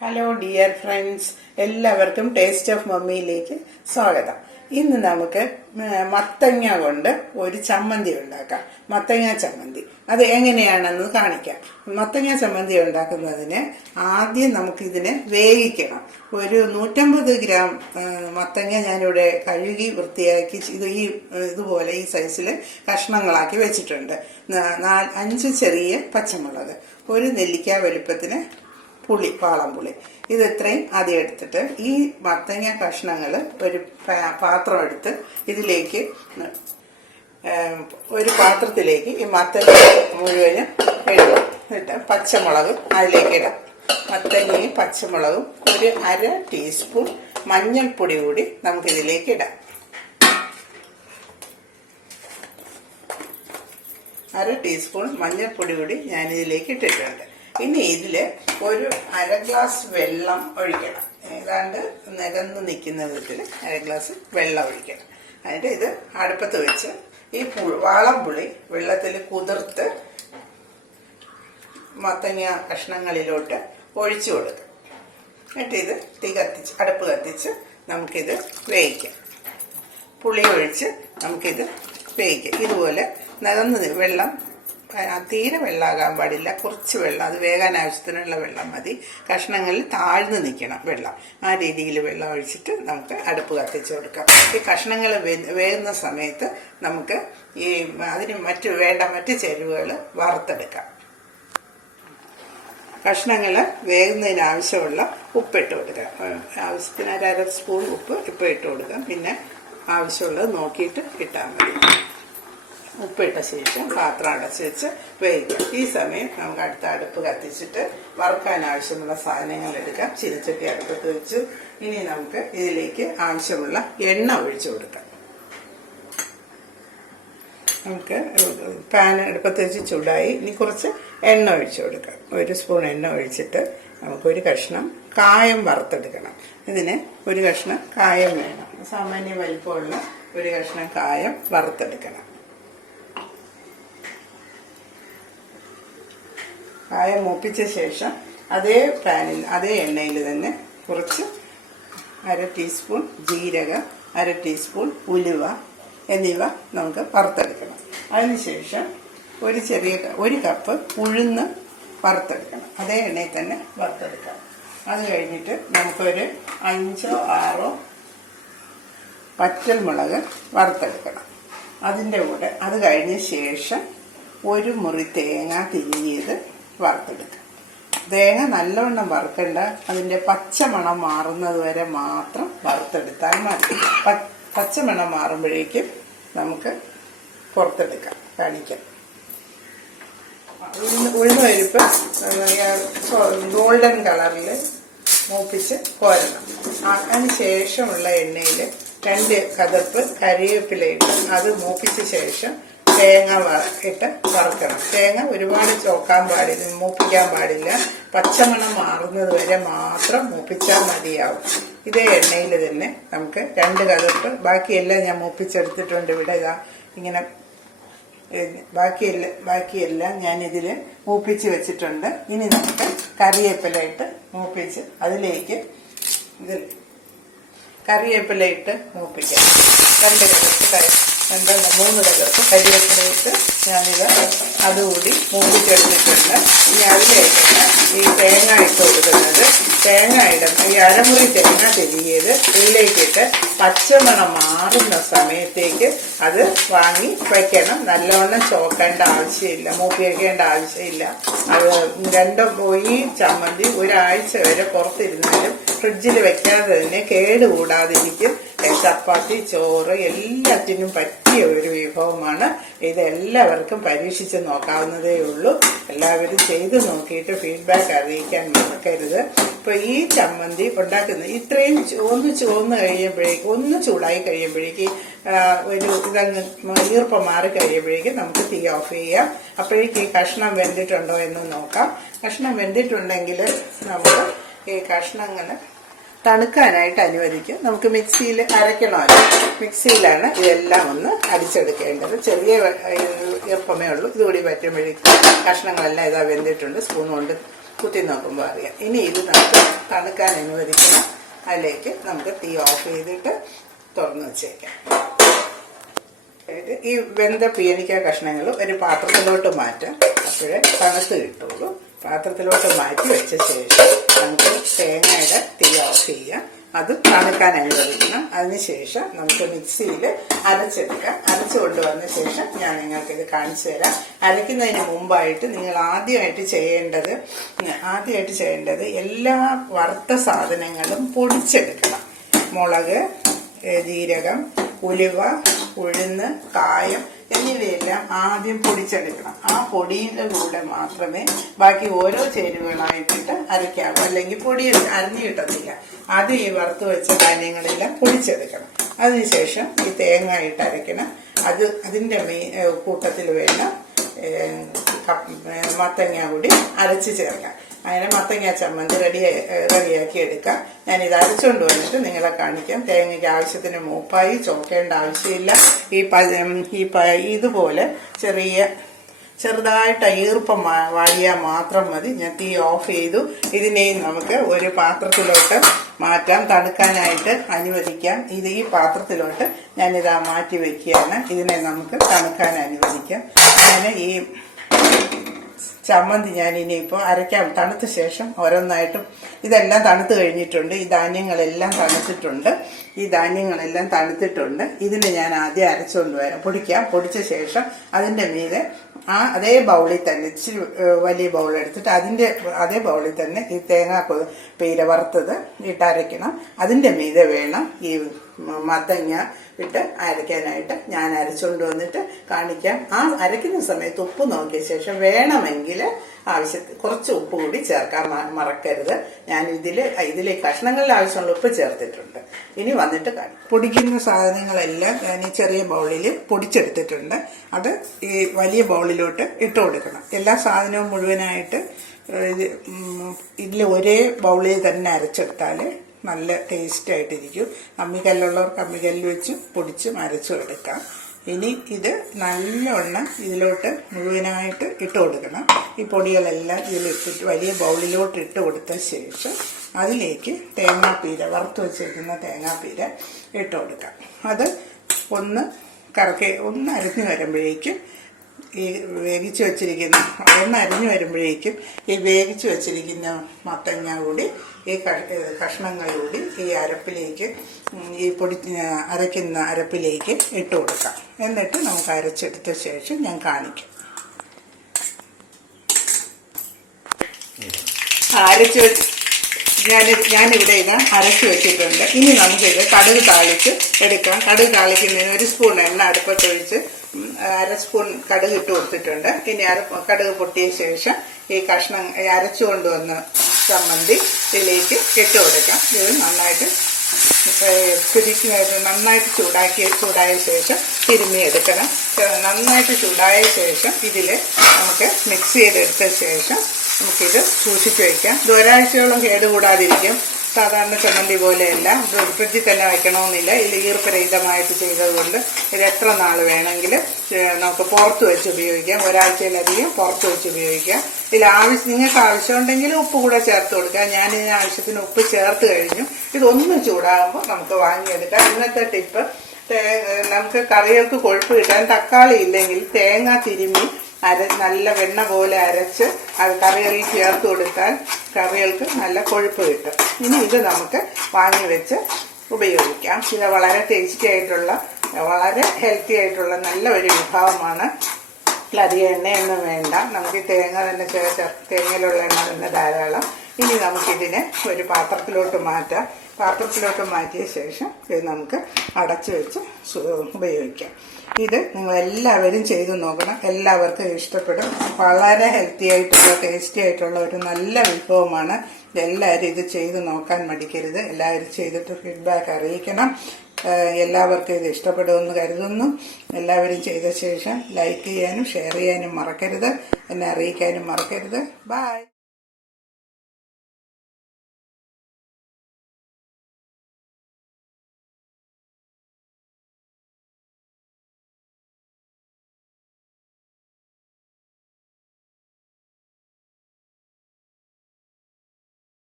Hello dear friends, എല്ലാവർക്കും taste of മമ്മിയിലേക്ക് സ്വാഗതം. ഇന്ന് നമുക്ക് മത്തങ്ങ കൊണ്ട് ഒരു ചമ്മന്തി ഉണ്ടാക്കാം. മത്തങ്ങ ചമ്മന്തി അത് എങ്ങനെയാണെന്ന് കാണിക്കാം. മത്തങ്ങ ചമ്മന്തി ഉണ്ടാക്കുന്നതിന് ആദ്യം നമുക്കിതിനെ വേവിക്കണം. ഒരു 150 ഗ്രാം മത്തങ്ങ ഞാനിവിടെ കഴുകി വൃത്തിയാക്കി ഇതുപോലെ ഈ സൈസിൽ കഷ്ണങ്ങളാക്കി വെച്ചിട്ടുണ്ട്. 5 ചെറിയ പച്ചമുളക്, ഒരു നെല്ലിക്ക വലുപ്പത്തിന് പുളി, പാളംപുളി, ഇത് ഇത്രയും ആദ്യം എടുത്തിട്ട് ഈ മത്തങ്ങ കഷ്ണങ്ങൾ ഒരു പാത്രം എടുത്ത് ഇതിലേക്ക് ഒരു പാത്രത്തിലേക്ക് ഈ മത്തങ്ങ മുഴുവനും ഇടുക. എന്നിട്ട് പച്ചമുളക് അതിലേക്ക് ഇടാം. മത്തങ്ങയും പച്ചമുളകും ഒരു 1/2 ടീസ്പൂൺ മഞ്ഞൾപ്പൊടി കൂടി നമുക്കിതിലേക്ക് ഇടാം. 1/2 ടീസ്പൂൺ മഞ്ഞൾപ്പൊടി കൂടി ഞാനിതിലേക്ക് ഇട്ടിട്ടുണ്ട്. ഇനി ഇതില് ഒരു 1/2 ഗ്ലാസ് വെള്ളം ഒഴിക്കണം. ഏതാണ്ട് നികന്ന് നിൽക്കുന്ന വിധത്തിൽ 1/2 ഗ്ലാസ് വെള്ളം ഒഴിക്കണം. എന്നിട്ട് ഇത് അടുപ്പത്ത് വെച്ച് ഈ വാളംപുളി വെള്ളത്തിൽ കുതിർത്ത് മത്തങ്ങ കഷ്ണങ്ങളിലോട്ട് ഒഴിച്ചു കൊടുക്കും. എന്നിട്ട് ഇത് അടുപ്പ് കത്തിച്ച് നമുക്കിത് വേവിക്കാം. പുളി ഒഴിച്ച് നമുക്കിത് വേവിക്കാം. ഇതുപോലെ നികന്ന് വെള്ളം തീരെ വെള്ളമാകാൻ പാടില്ല, കുറച്ച് വെള്ളം, അത് വേകാൻ ആവശ്യത്തിനുള്ള വെള്ളം മതി. കഷ്ണങ്ങളിൽ താഴ്ന്നു നിൽക്കണം വെള്ളം. ആ രീതിയിൽ വെള്ളം ഒഴിച്ചിട്ട് നമുക്ക് അടുപ്പ് കത്തിച്ച് കൊടുക്കാം. ഈ കഷ്ണങ്ങൾ വേകുന്ന സമയത്ത് നമുക്ക് അതിന് മറ്റ് ചേരുവകൾ വറുത്തെടുക്കാം. കഷ്ണങ്ങൾ വേകുന്നതിന് ആവശ്യമുള്ള ഉപ്പിട്ട് കൊടുക്കാം. ആവശ്യത്തിന് 1/2 സ്പൂൺ ഉപ്പ് ഇപ്പോൾ ഇട്ട് കൊടുക്കാം. പിന്നെ ആവശ്യമുള്ളത് നോക്കിയിട്ട് ഇട്ടാൽ മതി. ഉപ്പിട്ട ശേഷം പാത്രം അടച്ച് വെച്ച് വേവിക്കാം. ഈ സമയം നമുക്ക് അടുപ്പ് കത്തിച്ചിട്ട് വറുക്കാൻ ആവശ്യമുള്ള സാധനങ്ങൾ എടുക്കാം. ചീനച്ചട്ടി അടുപ്പത്ത് വെച്ചു. ഇനി നമുക്ക് ഇതിലേക്ക് ആവശ്യമുള്ള എണ്ണ ഒഴിച്ചു കൊടുക്കാം. നമുക്ക് പാൻ അടുപ്പത്ത് വെച്ച് ചൂടായി. ഇനി കുറച്ച് എണ്ണ ഒഴിച്ചു കൊടുക്കാം. 1 സ്പൂൺ എണ്ണ ഒഴിച്ചിട്ട് നമുക്കൊരു കഷ്ണം കായം വറുത്തെടുക്കണം. ഇതിന് ഒരു കഷ്ണം കായം വേണം. സാമാന്യ വലിപ്പമുള്ള ഒരു കഷ്ണം കായം വറുത്തെടുക്കണം. കായം മൂപ്പിച്ച ശേഷം അതേ എണ്ണയിൽ തന്നെ കുറച്ച് 1/2 ടീസ്പൂൺ ജീരകം, 1/2 ടീസ്പൂൺ ഉലുവ എന്നിവ നമുക്ക് വറുത്തെടുക്കണം. അതിനുശേഷം ഒരു കപ്പ് ഉഴുന്ന് വറുത്തെടുക്കണം. അതേ എണ്ണയിൽ തന്നെ വറുത്തെടുക്കാം. അത് കഴിഞ്ഞിട്ട് നമുക്കൊരു 5 or 6 പച്ചമുളക് വറുത്തെടുക്കണം. അതിൻ്റെ കൂടെ അത് കഴിഞ്ഞ ശേഷം ഒരു മുറി തേങ്ങ തിരിയത് വറുത്തെടുക്കുക. തേങ്ങ നല്ലവണ്ണം വറുക്കണ്ട, അതിൻ്റെ പച്ചമണം മാറുന്നത് വരെ മാത്രം വറുത്തെടുത്താൽ മതി. പച്ചമണം മാറുമ്പോഴേക്കും നമുക്ക് പുറത്തെടുക്കാം, കാണിക്കാം. ഉഴുന്ന് പരിപ്പ് ഗോൾഡൻ കളറിൽ മൂപ്പിച്ച് കോരണം. അതിന് ശേഷമുള്ള എണ്ണയിൽ 2 കതപ്പ് കരിവേപ്പില ഇട്ട് അത് മൂപ്പിച്ച ശേഷം തേങ്ങ ഇട്ട് വറുക്കണം. തേങ്ങ ഒരുപാട് മൂപ്പിക്കാൻ പാടില്ല. പച്ചമണം മാറുന്നത് വരെ മാത്രം മൂപ്പിച്ചാൽ മതിയാവും. ഇതേ എണ്ണയിൽ തന്നെ നമുക്ക് 2 കതപ്പ്, ബാക്കിയെല്ലാം ഞാൻ മൂപ്പിച്ചെടുത്തിട്ടുണ്ട്. ഇവിടെ ഇങ്ങനെ ബാക്കിയെല്ലാം ഞാനിതിൽ മൂപ്പിച്ച് വെച്ചിട്ടുണ്ട്. ഇനി നമുക്ക് കറിവേപ്പില ഇട്ട് മൂപ്പിച്ച് അതിലേക്ക് കറിവേപ്പില ഇട്ട് മൂപ്പിക്കാം. 2 കതപ്പ് 3 കതപ്പ് കരിവേപ്പിലയിട്ട് ഞാനിത് അതുകൂടി മൂപ്പിച്ചെടുത്തിട്ടുണ്ട്. ഇനി അതിലേക്കാണ് ഈ തേങ്ങ ഇട്ട് കൊടുക്കുന്നത്. തേങ്ങ ഈ അരമുറി തേങ്ങ തിരിയത് ഇതിലേക്കിട്ട് പച്ചമണം മാറുന്ന സമയത്തേക്ക് അത് വാങ്ങി വയ്ക്കണം. നല്ലവണ്ണം ചോക്കേണ്ട ആവശ്യമില്ല, മൂപ്പി വയ്ക്കേണ്ട ആവശ്യമില്ല. അത് ഈ ചമ്മന്തി ഒരാഴ്ച വരെ പുറത്തിരുന്നാലും ഫ്രിഡ്ജിൽ വെക്കാതെ തന്നെ കേടുകൂടാതിരിക്കും. ചപ്പാത്തി, ചോറ് എല്ലാത്തിനും പറ്റിയ ഒരു വിഭവമാണ്. ഇത് എല്ലാവർക്കും പരീക്ഷിച്ച് നോക്കാവുന്നതേ ഉള്ളൂ. എല്ലാവരും ചെയ്ത് നോക്കിയിട്ട് ഫീഡ്ബാക്ക് അറിയിക്കാൻ മറക്കരുത്. ഇപ്പൊ ഈ ചമ്മന്തി ഉണ്ടാക്കുന്നത് ഇത്രയും ഒന്ന് ചൂടായി കഴിയുമ്പോഴേക്ക് ഇതങ്ങ് ഈർപ്പം മാറി കഴിയുമ്പോഴേക്കും നമുക്ക് തീ ഓഫ് ചെയ്യാം. അപ്പോഴേക്ക് ഈ കഷ്ണം വെന്തിട്ടുണ്ടോ എന്ന് നോക്കാം. കഷ്ണം വെന്തിട്ടുണ്ടെങ്കിൽ നമുക്ക് ഈ കഷ്ണങ്ങൾ തണുക്കാനായിട്ട് അനുവദിക്കും. നമുക്ക് മിക്സിയിൽ അരയ്ക്കണമല്ലോ. മിക്സിയിലാണ് ഇതെല്ലാം ഒന്ന് അടിച്ചെടുക്കേണ്ടത്. ചെറിയ ഈർപ്പമേ ഉള്ളൂ. ഇതുകൂടി പറ്റുമ്പോഴേക്കും കഷ്ണങ്ങളെല്ലാം വെന്തിട്ടുണ്ട്. സ്പൂൺ കൊണ്ട് കുത്തി നോക്കുമ്പോൾ അറിയാം. ഇനി ഇത് നമുക്ക് തണുക്കാൻ അനുവദിക്കണം. അതിലേക്ക് നമുക്ക് തീ ഓഫ് ചെയ്തിട്ട് തുറന്ന് വെച്ചേക്കാം. ഈ വെന്ത പീനിക്ക കഷ്ണങ്ങൾ ഒരു പാത്രത്തിലോട്ട് മാറ്റാം. അപ്പോഴേ തണുത്ത് കിട്ടുള്ളൂ. പാത്രത്തിലോട്ട് മാറ്റി വെച്ച ശേഷം നമുക്ക് തേങ്ങയുടെ തീ ഓഫ് ചെയ്യാം. അത് തണുക്കാൻ അനുവദിക്കണം. അതിനുശേഷം നമുക്ക് മിക്സിയിൽ അരച്ചെടുക്കാം. അരച്ചു കൊണ്ടുവന്ന ശേഷം ഞാൻ നിങ്ങൾക്കിത് കാണിച്ചു തരാം. അരയ്ക്കുന്നതിന് മുമ്പായിട്ട് നിങ്ങൾ ആദ്യമായിട്ട് ചെയ്യേണ്ടത് എല്ലാ വറുത്ത സാധനങ്ങളും പൊടിച്ചെടുക്കണം. മുളക്, ജീരകം, ഉലുവ, ഉഴുന്ന്, കായം എന്നിവയെല്ലാം ആദ്യം പൊടിച്ചെടുക്കണം. ആ പൊടിയുടെ കൂടെ മാത്രമേ ബാക്കി ഓരോ ചേരുവകളായിട്ടിട്ട് അരയ്ക്കാവൂ. അല്ലെങ്കിൽ പൊടി അരഞ്ഞു കിട്ടത്തില്ല. അത് ഈ വറുത്ത് വെച്ച ധാന്യങ്ങളെല്ലാം പൊടിച്ചെടുക്കണം. അതിനുശേഷം ഈ തേങ്ങ ഇട്ട് അരയ്ക്കണം. അതിൻ്റെ കൂട്ടത്തിൽ വേണം മത്തങ്ങ കൂടി അരച്ച് ചേർക്കാം. അങ്ങനെ മത്തങ്ങ ചമ്മന്തി റെഡിയാക്കി എടുക്കാം. ഞാനിത് അരച്ചുകൊണ്ട് വന്നിട്ട് നിങ്ങളെ കാണിക്കാം. തേങ്ങയ്ക്ക് ആവശ്യത്തിന് മൂപ്പായി ചോക്കേണ്ട ആവശ്യമില്ല. ഇതുപോലെ ചെറുതായിട്ട് ഈർപ്പം വാഴിയാൽ മാത്രം മതി. ഞാൻ തീ ഓഫ് ചെയ്തു. ഇതിനെയും നമുക്ക് ഒരു പാത്രത്തിലോട്ട് മാറ്റാം. തണുക്കാനായിട്ട് അനുവദിക്കാം. ഈ പാത്രത്തിലോട്ട് ഞാനിതാ മാറ്റി വെക്കുകയാണ്. ഇതിനെ നമുക്ക് തണുക്കാൻ അനുവദിക്കാം. അങ്ങനെ ഈ ചമ്മന്തി ഞാൻ ഇനിയിപ്പോൾ അരയ്ക്കാം. തണുത്ത ശേഷം ഓരോന്നായിട്ടും ഇതെല്ലാം തണുത്ത് കഴിഞ്ഞിട്ടുണ്ട്. ഈ ധാന്യങ്ങളെല്ലാം തണുത്തിട്ടുണ്ട്. ഇതിന് ഞാൻ ആദ്യം അരച്ചുകൊണ്ട് വരാം. പൊടിച്ച ശേഷം അതിൻ്റെ മീതെ അതേ ബൗളിൽ തന്നെ ഇച്ചിരി വലിയ ബൗൾ എടുത്തിട്ട് അതേ ബൗളിൽ തന്നെ ഈ പീര വറുത്തത് ഇട്ട് അരയ്ക്കണം. അതിൻ്റെ മീതെ വേണം ഈ മത്തങ്ങ ഇട്ട് അരയ്ക്കാനായിട്ട്. ഞാൻ അരച്ചുകൊണ്ട് വന്നിട്ട് കാണിക്കാം. അരയ്ക്കുന്ന സമയത്ത് ഉപ്പ് നോക്കിയ ശേഷം വേണമെങ്കിൽ ആവശ്യത്തിന് കുറച്ച് ഉപ്പ് കൂടി ചേർക്കാൻ മറക്കരുത്. ഞാൻ ഇതിലെ കഷ്ണങ്ങളിൽ ആവശ്യമുള്ള ഉപ്പ് ചേർത്തിട്ടുണ്ട്. ഇനി വന്നിട്ട് പൊടിക്കുന്ന സാധനങ്ങളെല്ലാം ഞാൻ ഈ ചെറിയ ബൗളിൽ പൊടിച്ചെടുത്തിട്ടുണ്ട്. അത് ഈ വലിയ ബൗളിലോട്ട് ഇട്ട് കൊടുക്കണം. എല്ലാ സാധനവും മുഴുവനായിട്ട് ഇതിൽ ഒരേ ബൗളിൽ തന്നെ അരച്ചെടുത്താൽ നല്ല ടേസ്റ്റ് ആയിട്ടിരിക്കും. അമ്മിക്കല്ലുള്ളവർക്ക് അമ്മിക്കല്ല് വെച്ച് പൊടിച്ചും അരച്ചും എടുക്കാം. ഇനി ഇത് നല്ലവണ്ണം ഇതിലോട്ട് മുഴുവനായിട്ട് ഇട്ട് കൊടുക്കണം. ഈ പൊടികളെല്ലാം ഇതിലിട്ടിട്ട് വലിയ ബൗളിലോട്ട് ഇട്ട് കൊടുത്ത ശേഷം അതിലേക്ക് വറുത്ത് വെച്ചിരിക്കുന്ന തേങ്ങാപ്പീര ഇട്ട് കൊടുക്കാം. അത് ഒന്ന് അരഞ്ഞു വരുമ്പോഴേക്കും ഈ വേവിച്ച് വെച്ചിരിക്കുന്ന മത്തങ്ങ കൂടി ഈ കഷ്ണങ്ങൾ കൂടി ഈ അരപ്പിലേക്ക് അരയ്ക്കുന്ന അരപ്പിലേക്ക് ഇട്ട് കൊടുക്കാം. എന്നിട്ട് നമുക്ക് അരച്ചെടുത്ത ശേഷം ഞാൻ കാണിക്കാം. ഞാനിവിടെ ഇത് അരച്ച് വെച്ചിട്ടുണ്ട്. ഇനി നമുക്കിത് കടുക് താളിച്ച് എടുക്കാം. കടുക് താളിക്കുന്നതിന് 1 സ്പൂൺ എണ്ണ അടുപ്പത്തൊഴിച്ച് 1/2 സ്പൂൺ കടുക് ഇട്ട് കൊടുത്തിട്ടുണ്ട്. ഇനി കടുക് പൊട്ടിയ ശേഷം ഈ കഷ്ണം അരച്ചു കൊണ്ടുവന്ന ചമ്മന്തി ഇതിലേക്ക് ഇട്ട് കൊടുക്കാം. ഇത് നന്നായിട്ട് ചൂടായ ശേഷം തിരുമ്മി എടുക്കണം. നന്നായിട്ട് ചൂടായ ശേഷം ഇതിൽ നമുക്ക് മിക്സ് ചെയ്തെടുത്ത ശേഷം നമുക്കിത് സൂക്ഷിച്ച് വയ്ക്കാം. ഒരാഴ്ചയോളം കേടുകൂടാതിരിക്കും. സാധാരണ ചമ്മന്തി പോലെയല്ല. ഫ്രിഡ്ജിൽ തന്നെ വയ്ക്കണമെന്നില്ല. ഇത് ഈർപ്പരഹിതമായിട്ട് ചെയ്തതുകൊണ്ട് ഇത് എത്ര നാൾ വേണമെങ്കിലും നമുക്ക് പുറത്ത് വെച്ച് ഉപയോഗിക്കാം. ഒരാഴ്ചയിലധികം പുറത്ത് വെച്ച് ഉപയോഗിക്കാം. നിങ്ങൾക്ക് ആവശ്യമുണ്ടെങ്കിൽ ഉപ്പ് കൂടെ ചേർത്ത് കൊടുക്കാം. ഞാനിതിന് ആവശ്യത്തിന് ഉപ്പ് ചേർത്ത് കഴിഞ്ഞു. ഇതൊന്ന് ചൂടാകുമ്പോൾ നമുക്ക് വാങ്ങിയെടുക്കാം. ഇന്നത്തെ ടിപ്പ്, നമുക്ക് കറികൾക്ക് കൊഴുപ്പ് കിട്ടാൻ തക്കാളി ഇല്ലെങ്കിൽ തേങ്ങ തിരുമ്മി നല്ല വെണ്ണ പോലെ അരച്ച് അത് കറികളിൽ ചേർത്ത് കൊടുത്താൽ കറികൾക്ക് നല്ല കൊഴുപ്പ് കിട്ടും. ഇനി ഇത് നമുക്ക് വാങ്ങി വെച്ച് ഉപയോഗിക്കാം. ഇത് വളരെ ടേസ്റ്റി ആയിട്ടുള്ള, വളരെ ഹെൽത്തി ആയിട്ടുള്ള നല്ല ഒരു വിഭവമാണ്. അധികം എണ്ണയൊന്നും വേണ്ട. നമുക്ക് തേങ്ങ തന്നെ തേങ്ങയിലുള്ള എണ്ണ തന്നെ ധാരാളം. ഇനി നമുക്കിതിനെ ഒരു പാത്രത്തിലോട്ട് മാറ്റാം. പാത്രത്തിലോട്ട് മാറ്റിയ ശേഷം ഇത് നമുക്ക് അടച്ചു വെച്ച് ഉപയോഗിക്കാം. ഇത് നിങ്ങളെല്ലാവരും ചെയ്തു നോക്കണം. എല്ലാവർക്കും ഇഷ്ടപ്പെടും. വളരെ ഹെൽത്തി ആയിട്ടുള്ള ടേസ്റ്റി ആയിട്ടുള്ള ഒരു നല്ല വിഭവമാണ്. എല്ലാവരും ഇത് ചെയ്ത് നോക്കാൻ മടിക്കരുത്. എല്ലാവരും ചെയ്തിട്ട് ഫീഡ്ബാക്ക് അറിയിക്കണം. എല്ലാവർക്കും ഇത് ഇഷ്ടപ്പെടുമെന്ന് കരുതുന്നു. എല്ലാവരും ചെയ്ത ശേഷം ലൈക്ക് ചെയ്യാനും ഷെയർ ചെയ്യാനും മറക്കരുത്. എന്നെ അറിയിക്കാനും മറക്കരുത്. ബൈ.